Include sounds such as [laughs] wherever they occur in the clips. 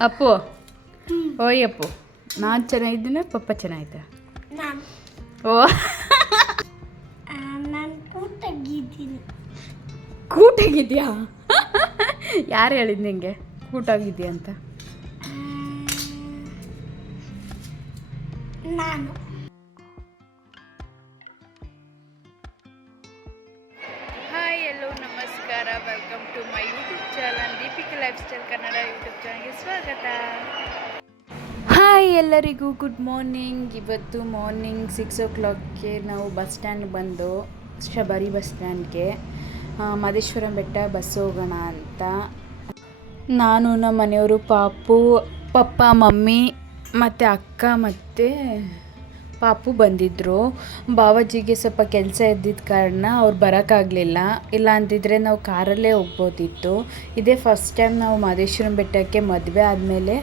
ಅಪ್ಪು. ಓಯ್ ಅಪ್ಪು. ನಾನು ಚೆನ್ನಾಗಿದ್ದೀನಿ ಪಪ್ಪ ಚೆನ್ನಾಗಿದ್ದ ನಾನು. ಓ. ಕೂಟಾಗಿದ್ಯಾ ಯಾರು ಹೇಳಿದ್ ನಿಂಗೆ? ಕೂಟಾಗಿದ್ಯಾ ಅಂತ? ನಾನು. Deepika lifestyle Kannada YouTube ಚಾನಲ್ಗೆ ಸ್ವಾಗತ. ಹಾಯ್ ಎಲ್ಲರಿಗೂ ಗುಡ್ ಮಾರ್ನಿಂಗ್ ಇವತ್ತು ಮಾರ್ನಿಂಗ್ ಸಿಕ್ಸ್ ಓ ಕ್ಲಾಕ್ಗೆ ನಾವು ಬಸ್ ಸ್ಟ್ಯಾಂಡ್ ಬಂದು ಶಬರಿ ಬಸ್ ಸ್ಟ್ಯಾಂಡ್ಗೆ ಮಹದೇಶ್ವರಂ ಬೆಟ್ಟ ಬಸ್ ಹೋಗೋಣ ಅಂತ. ನಾನು ನಮ್ಮ ಮನೆಯವರು ಪಾಪು, ಪಪ್ಪ, ಮಮ್ಮಿ, ಮತ್ತು ಅಕ್ಕ ಮತ್ತು ಪಾಪು ಬಂದಿದ್ದರು ಬಾವಾಜಿಗೆ ಸ್ವಲ್ಪ ಕೆಲಸ ಇದ್ದಿದ್ದ ಕಾರಣ ಅವ್ರು ಬರೋಕ್ಕಾಗಲಿಲ್ಲ. ಇಲ್ಲ ಅಂತಿದ್ರೆ ನಾವು ಕಾರಲ್ಲೇ ಹೋಗ್ಬೋದಿತ್ತು. ಇದೇ ಫಸ್ಟ್ ಟೈಮ್ ನಾವು ಮಾದೇಶ್ವರನ ಬೆಟ್ಟಕ್ಕೆ ಮದುವೆ ಆದಮೇಲೆ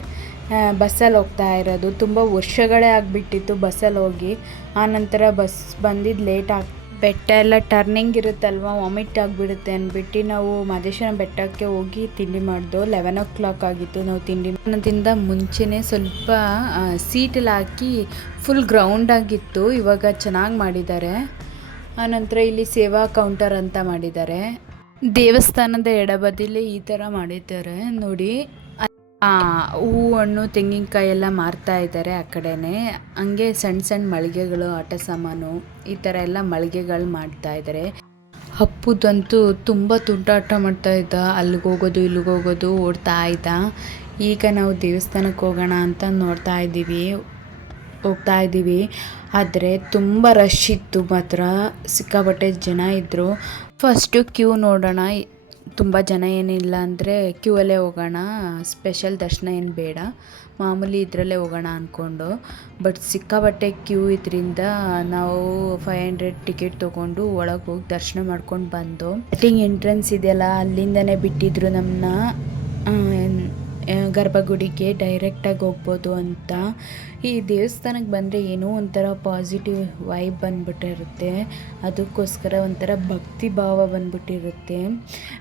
ಬಸ್ಸಲ್ಲಿ ಹೋಗ್ತಾ ಇರೋದು. ತುಂಬ ವರ್ಷಗಳೇ ಆಗಿಬಿಟ್ಟಿತ್ತು ಬಸ್ಸಲ್ಲಿ ಹೋಗಿ. ಆನಂತರ ಬಸ್ ಬಂದಿದ್ದು ಲೇಟ್ ಆಗಿ ಬೆಟ್ಟ ಎಲ್ಲ ಟರ್ನಿಂಗ್ ಇರುತ್ತಲ್ವ ವಾಮಿಟ್ ಆಗಿಬಿಡುತ್ತೆ ಅಂದ್ಬಿಟ್ಟು ನಾವು ಮಹದೇಶ್ವರ ಬೆಟ್ಟಕ್ಕೆ ಹೋಗಿ ತಿಂಡಿ ಮಾಡಿದ್ದು ಲೆವೆನ್ ಓ ಕ್ಲಾಕ್ ಆಗಿತ್ತು. ನಾವು ತಿಂಡಿ ಅನ್ನೋದ್ರಿಂದ ಮುಂಚೆನೇ ಸ್ವಲ್ಪ ಸೀಟಲ್ಲಿ ಹಾಕಿ ಫುಲ್ ಗ್ರೌಂಡ್ ಆಗಿತ್ತು. ಇವಾಗ ಚೆನ್ನಾಗಿ ಮಾಡಿದ್ದಾರೆ. ಆನಂತರ ಇಲ್ಲಿ ಸೇವಾ ಕೌಂಟರ್ ಅಂತ ಮಾಡಿದ್ದಾರೆ. ದೇವಸ್ಥಾನದ ಎಡಬದಿಲಿ ಈ ಥರ ಮಾಡಿದ್ದಾರೆ. ನೋಡಿ. ಹೂವು ಹಣ್ಣು ತೆಂಗಿನಕಾಯಿ ಎಲ್ಲ ಮಾರ್ತಾ ಇದ್ದಾರೆ ಆ ಕಡೆನೇ. ಹಂಗೆ ಸಣ್ಣ ಸಣ್ಣ ಮಳಿಗೆಗಳು, ಆಟ ಸಾಮಾನು ಈ ಥರ ಎಲ್ಲ ಮಳಿಗೆಗಳು ಮಾಡ್ತಾ ಇದ್ದಾರೆ ಹಪ್ಪುದಂತೂ ತುಂಬ ತುಂಟಾಟ ಮಾಡ್ತಾ ಇದ್ದ. ಅಲ್ಲಿಗೆ ಹೋಗೋದು, ಇಲ್ಲಿಗೆ ಹೋಗೋದು ಓಡ್ತಾ ಇದ್ದ. ಈಗ ನಾವು ದೇವಸ್ಥಾನಕ್ಕೆ ಹೋಗೋಣ ಅಂತ ನೋಡ್ತಾ ಇದ್ದೀವಿ, ಹೋಗ್ತಾ ಇದ್ದೀವಿ. ಆದರೆ ತುಂಬ ರಶ್ ಇತ್ತು ಮಾತ್ರ. ಸಿಕ್ಕಾಪಟ್ಟೆ ಜನ ಇದ್ದರು ಫಸ್ಟು ಕ್ಯೂ ನೋಡೋಣ. ತುಂಬ ಜನ ಏನಿಲ್ಲ ಅಂದರೆ ಕ್ಯೂ ಅಲ್ಲೇ ಹೋಗೋಣ ಸ್ಪೆಷಲ್ ದರ್ಶನ ಏನು ಬೇಡ. ಮಾಮೂಲಿ ಇದರಲ್ಲೇ ಹೋಗೋಣ ಅಂದ್ಕೊಂಡು ಬಟ್ ಸಿಕ್ಕಾಪಟ್ಟೆ ಕ್ಯೂ ಇದರಿಂದ ನಾವು ಫೈವ್ ಹಂಡ್ರೆಡ್ ಟಿಕೆಟ್ ತೊಗೊಂಡು ಒಳಗೆ ಹೋಗಿ ದರ್ಶನ ಮಾಡ್ಕೊಂಡು ಬಂದು. ಕಟಿಂಗ್ ಎಂಟ್ರೆನ್ಸ್ ಇದೆಯಲ್ಲ, ಅಲ್ಲಿಂದನೇ ಬಿಟ್ಟಿದ್ರು ನಮ್ಮನ್ನ ಗರ್ಭಗುಡಿಗೆ ಡೈರೆಕ್ಟಾಗಿ ಹೋಗ್ಬೋದು ಅಂತ. ಈ ದೇವಸ್ಥಾನಕ್ಕೆ ಬಂದರೆ ಏನೋ ಒಂಥರ ಪಾಸಿಟಿವ್ ವೈಬ್ ಬಂದ್ಬಿಟ್ಟಿರುತ್ತೆ. ಅದಕ್ಕೋಸ್ಕರ ಒಂಥರ ಭಕ್ತಿ ಭಾವ ಬಂದ್ಬಿಟ್ಟಿರುತ್ತೆ.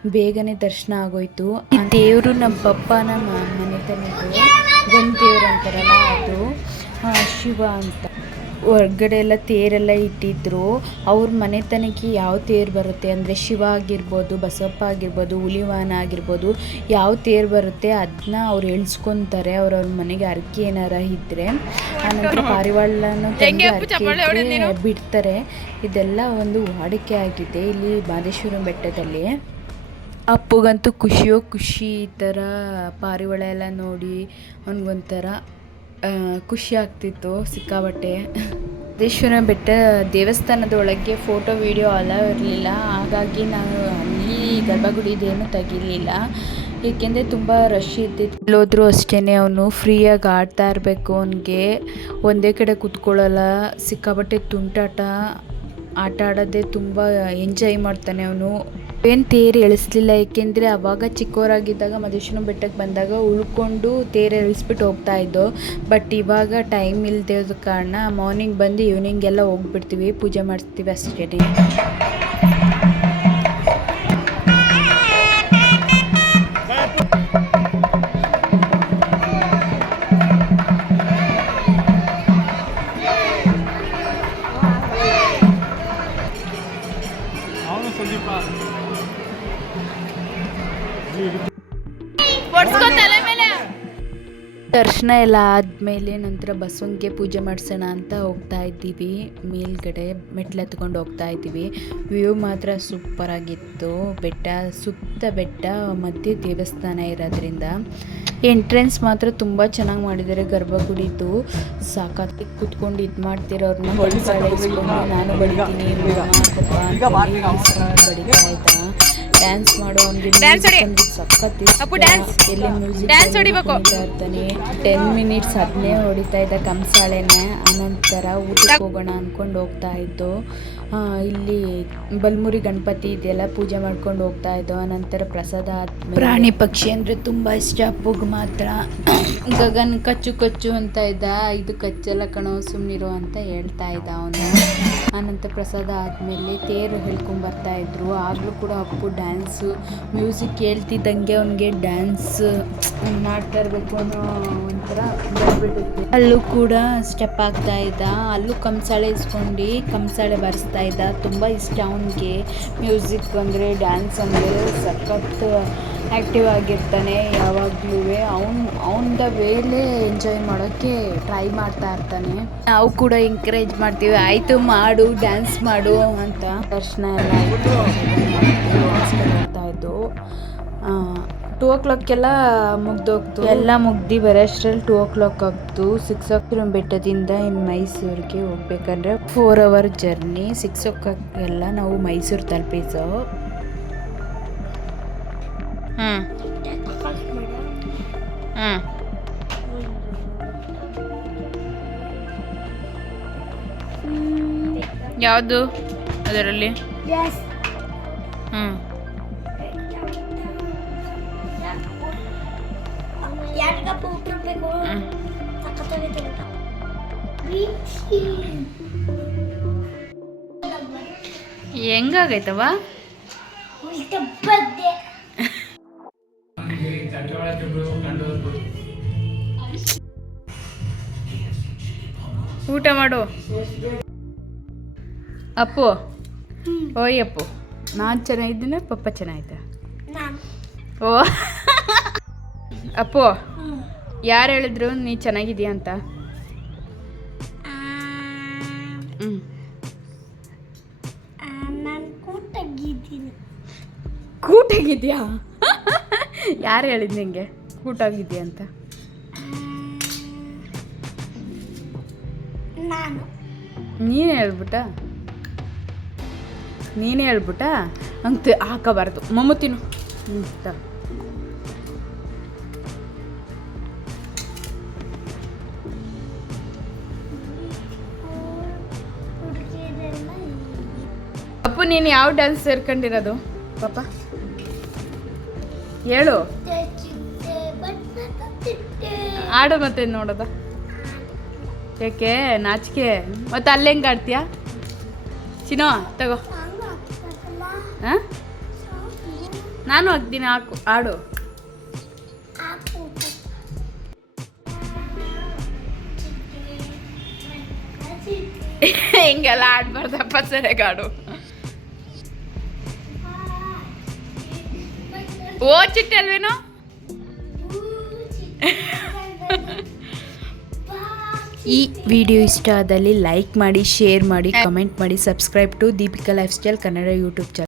ಬೇಗನೆ ದರ್ಶನ ಆಗೋಯ್ತು. ಈ ದೇವರು ನಮ್ಮ ಪಪ್ಪನ ಮನೆತನದ್ದು ಗಂಡ ದೇವ್ರು ಅಂತಾರಲ್ಲ ಅದು. ಶಿವ ಅಂತ. ಹೊರ್ಗಡೆ ಎಲ್ಲ ತೇರೆಲ್ಲ ಇಟ್ಟಿದ್ರು. ಅವ್ರ ಮನೆತನಕ್ಕೆ ಯಾವ ತೇರು ಬರುತ್ತೆ? ಅಂದರೆ ಶಿವ ಆಗಿರ್ಬೋದು ಬಸಪ್ಪ ಆಗಿರ್ಬೋದು ಹುಲಿವಾನ ಆಗಿರ್ಬೋದು ಯಾವ ತೇರು ಬರುತ್ತೆ ಅದನ್ನ ಅವ್ರು ಎಳ್ಸ್ಕೊತಾರೆ. ಅವ್ರವ್ರ ಮನೆಗೆ ಅರ್ಕೆ ಏನಾರ ಇದ್ರೆ ಆನಂತರ ಪಾರಿವಾಳನ ತಂದು ಅರ್ಕೆ ಬಿಡ್ತಾರೆ. ಇದೆಲ್ಲ ಒಂದು ವಾಡಿಕೆ ಆಗಿದೆ ಇಲ್ಲಿ ಮಾದೇಶ್ವರಂ ಬೆಟ್ಟದಲ್ಲಿ. ಅಪ್ಪಗಂತೂ ಖುಷಿಯೋ ಖುಷಿ ಈ ಥರ ಪಾರಿವಾಳ ಎಲ್ಲ ನೋಡಿ ಅವ್ನಿಗೊಂಥರ ಖುಷಿ ಆಗ್ತಿತ್ತು ಸಿಕ್ಕಾಬಟ್ಟೆ ಸಿದ್ದೇಶ್ವರ ಬೆಟ್ಟ ದೇವಸ್ಥಾನದ ಒಳಗೆ ಫೋಟೋ ವಿಡಿಯೋ ಅಲೋ ಇರಲಿಲ್ಲ. ಹಾಗಾಗಿ ನಾನು ಅಲ್ಲಿ ಗರ್ಭಗುಡಿದೇನು ತೆಗಿಲಿಲ್ಲ. ಏಕೆಂದರೆ ತುಂಬ ರಶ್ ಇದ್ದಿತ್ತು ಎಲ್ಲೋದ್ರೂ ಅಷ್ಟೇ ಅವನು ಫ್ರೀಯಾಗಿ ಆಡ್ತಾ ಇರಬೇಕು ಅವನಿಗೆ. ಒಂದೇ ಕಡೆ ಕೂತ್ಕೊಳ್ಳಲ್ಲ. ಸಿಕ್ಕಾಬಟ್ಟೆ ತುಂಟಾಟ. ಆಟ ಆಡೋದೇ ತುಂಬ ಎಂಜಾಯ್ ಮಾಡ್ತಾನೆ ಅವನು. ಏನು ತೇರು ಎಳಿಸ್ಲಿಲ್ಲ, ಏಕೆಂದರೆ ಅವಾಗ ಚಿಕ್ಕವರಾಗಿದ್ದಾಗ ಮದೇಶ್ವರನ ಬೆಟ್ಟಕ್ಕೆ ಬಂದಾಗ ಉಳ್ಕೊಂಡು ತೇರು ಎಳಿಸ್ಬಿಟ್ಟು ಹೋಗ್ತಾ ಇದ್ದೋ ಬಟ್ ಇವಾಗ ಟೈಮ್ ಇಲ್ಲದೆ ಕಾರಣ ಮಾರ್ನಿಂಗ್ ಬಂದು ಈವ್ನಿಂಗ್ ಎಲ್ಲ ಹೋಗ್ಬಿಡ್ತೀವಿ, ಪೂಜೆ ಮಾಡಿಸ್ತೀವಿ ಅಷ್ಟೇ ದರ್ಶನ ಎಲ್ಲ ಆದಮೇಲೆ ನಂತರ ಬಸವನಿಗೆ ಪೂಜೆ ಮಾಡಿಸೋಣ ಅಂತ ಹೋಗ್ತಾ ಇದ್ದೀವಿ. ಮೇಲ್ಗಡೆ ಮೆಟ್ಲು ಹತ್ಕೊಂಡು ಹೋಗ್ತಾ ಇದ್ದೀವಿ. ವ್ಯೂ ಮಾತ್ರ ಸೂಪರ್ ಆಗಿತ್ತು. ಬೆಟ್ಟ ಸುತ್ತ ಬೆಟ್ಟ ಮಧ್ಯೆ ದೇವಸ್ಥಾನ ಇರೋದ್ರಿಂದ. ಎಂಟ್ರೆನ್ಸ್ ಮಾತ್ರ ತುಂಬ ಚೆನ್ನಾಗಿ ಮಾಡಿದ್ದಾರೆ ಗರ್ಭಗುಡಿದು. ಸಾಕಾಗಿ ಕೂತ್ಕೊಂಡು ಇದು ಮಾಡ್ತಿರೋರ್ನ ಹೊಡಿತಾಳೆ ಇಸ್ಕೊಂಡು ನಾನು ಬಡಿತೀನಿ ಬಡಿತಾ ಇದ್ದ. ಡ್ಯಾನ್ಸ್ ಮಾಡೋ ಅವ್ನಿಗೆ ಸಖತ್ ಡ್ಯಾನ್ಸ್ ಎಲ್ಲಿ ಮ್ಯೂಸಿಕ್ ಇರ್ತಾನೆ. ಟೆನ್ ಮಿನಿಟ್ಸ್ ಅದನ್ನೇ ಹೊಡಿತಾ ಇದ್ದ ಕಂಸಾಳೆನೆ ಅನಂತರ ಊಟಕ್ಕೆ ಹೋಗೋಣ ಅಂದ್ಕೊಂಡು ಹೋಗ್ತಾ ಇದ್ದು ಇಲ್ಲಿ ಬಲ್ಮುರಿ ಗಣಪತಿ ಇದೆಲ್ಲ ಪೂಜೆ ಮಾಡ್ಕೊಂಡು ಹೋಗ್ತಾ ಇದ್ದೋ ಅನಂತರ ಪ್ರಸಾದ ಪ್ರಾಣಿ ಪಕ್ಷಿ ಅಂದರೆ ತುಂಬ ಇಷ್ಟ ಪುಗ್ ಮಾತ್ರ. ಗಗನ್ ಕಚ್ಚು ಕಚ್ಚು ಅಂತ ಇದ್ದ ಇದು ಕಚ್ಚಲ್ಲ ಕಣೋ ಸುಮ್ಮನಿರು ಅಂತ ಹೇಳ್ತಾ ಇದ್ದ ಅವನು. ಆನಂತರ ಪ್ರಸಾದ ಆದಮೇಲೆ ತೇರು ಹೇಳ್ಕೊಂಬರ್ತಾ ಇದ್ರು. ಆಗಲೂ ಕೂಡ ಅಪ್ಪು ಡ್ಯಾನ್ಸ್ ಮ್ಯೂಸಿಕ್ ಕೇಳ್ತಿದ್ದಂಗೆ ಅವನಿಗೆ ಡ್ಯಾನ್ಸ್ ಮಾಡ್ತಾ ಇರಬೇಕು ಅನ್ನೋ ಒಂಥರ ಬಂದ್ಬಿಡುತ್ತೆ ಅಲ್ಲೂ ಕೂಡ ಸ್ಟೆಪ್ ಆಗ್ತಾ ಇದ್ದ. ಅಲ್ಲೂ ಕಂಸಾಳೆ ಇಸ್ಕೊಂಡು ಕಂಸಾಳೆ ಬರೆಸ್ತಾ ಇದ್ದ. ತುಂಬ ಇಷ್ಟ ಅವನಿಗೆ. ಮ್ಯೂಸಿಕ್ ಅಂದರೆ ಡ್ಯಾನ್ಸ್ ಅಂದರೆ ಸಖತ್ ಆ್ಯಕ್ಟಿವ್ ಆಗಿರ್ತಾನೆ ಯಾವಾಗಲೂ ಅವ್ನು ಅವನ ವೇಲೇ ಎಂಜಾಯ್ ಮಾಡೋಕ್ಕೆ ಟ್ರೈ ಮಾಡ್ತಾ ಇರ್ತಾನೆ. ನಾವು ಕೂಡ ಎಂಕರೇಜ್ ಮಾಡ್ತೀವಿ. ಆಯಿತು ಮಾಡು. ಡ್ಯಾನ್ಸ್ ಮಾಡು ಅಂತ ದರ್ಶನ ಎಲ್ಲ ಮಾಡ್ತಾ ಇದ್ದು. ಟೂ ಓ ಕ್ಲಾಕ್ಗೆಲ್ಲ ಮುಗ್ದೋಗ್ತು ಎಲ್ಲ ಮುಗ್ದು ಬರೋಷ್ಟ್ರಲ್ಲಿ ಟೂ ಓ ಕ್ಲಾಕ್ ಆಗ್ತು ಸಿಕ್ಸ್ ಓ ಕ್ಲಾಕ್ ಬೆಟ್ಟದಿಂದ ಇನ್ನು ಮೈಸೂರಿಗೆ ಹೋಗ್ಬೇಕಂದ್ರೆ ಫೋರ್ ಅವರ್ ಜರ್ನಿ ಸಿಕ್ಸ್ ಓ ಕ್ಲಾಕ್ಗೆಲ್ಲ ನಾವು ಮೈಸೂರು ತಲುಪಿಸೋ. ಹ್ಞೂ ಹ್ಞೂ ಯಾವುದು ಅದರಲ್ಲಿ? ಹ್ಞೂ. ಹೆಂಗಾಗೈತವ ಊಟ ಮಾಡು. ಅಪ್ಪು. ಓಯ್ ಅಪ್ಪು. ನಾನು ಚೆನ್ನಾಗಿದ್ದೀನಿ ಪಪ್ಪ ಚೆನ್ನಾಗಿದ್ದ ನಾನು. ಓ. ಅಪ್ಪು ಯಾರು ಹೇಳಿದ್ರು ನೀ ಚೆನ್ನಾಗಿದೀಯ ಅಂತ? ಹ್ಞೂ ಕೂಟಾಗಿದ್ಯಾ? ಯಾರು ಹೇಳಿದ್ ನಿಂಗೆ? ಕೂಟಾಗಿದ್ಯಾ ಅಂತ? ನೀನೇ ಹೇಳ್ಬಿಟ್ಟ? ನೀನೇ ಹೇಳ್ಬಿಟ್ಟ? ಹಂಗೆ ಹಾಕಬಾರ್ದು. ಮಮ್ಮು ತಿನ್ನು ಅಪ್ಪು, ನೀನು ಯಾವ ಡ್ಯಾನ್ಸ್ ಸೇರ್ಕೊಂಡಿರೋದು? ಪಾಪ. ಹೇಳು. ಆಡು ಮತ್ತೆ ನೋಡೋದ? ಯಾಕೆ ನಾಚಿಕೆ. ಮತ್ತೆ ಅಲ್ಲಿ ಹೆಂಗೆ ಆಡ್ತೀಯಾ? ಚಿನೋ ತಗೋ. ಹಾಂ? ನಾನು ಹಾಕ್ತೀನಿ ಹಾಕು ಆಡು [laughs] ಹಿಂಗೆಲ್ಲ ಆಡ್ಬಾರ್ದಪ್ಪ ಸರಿ ಗಾಡು ಓ ಚಿಟ್ಟೆ ಅಲ್ವೇನೋ ಈ ವಿಡಿಯೋ ಇಷ್ಟ ಆದಲ್ಲಿ ಲೈಕ್ ಮಾಡಿ ಶೇರ್ ಮಾಡಿ ಕಮೆಂಟ್ ಮಾಡಿ subscribe to Deepika lifestyle Kannada YouTube channel.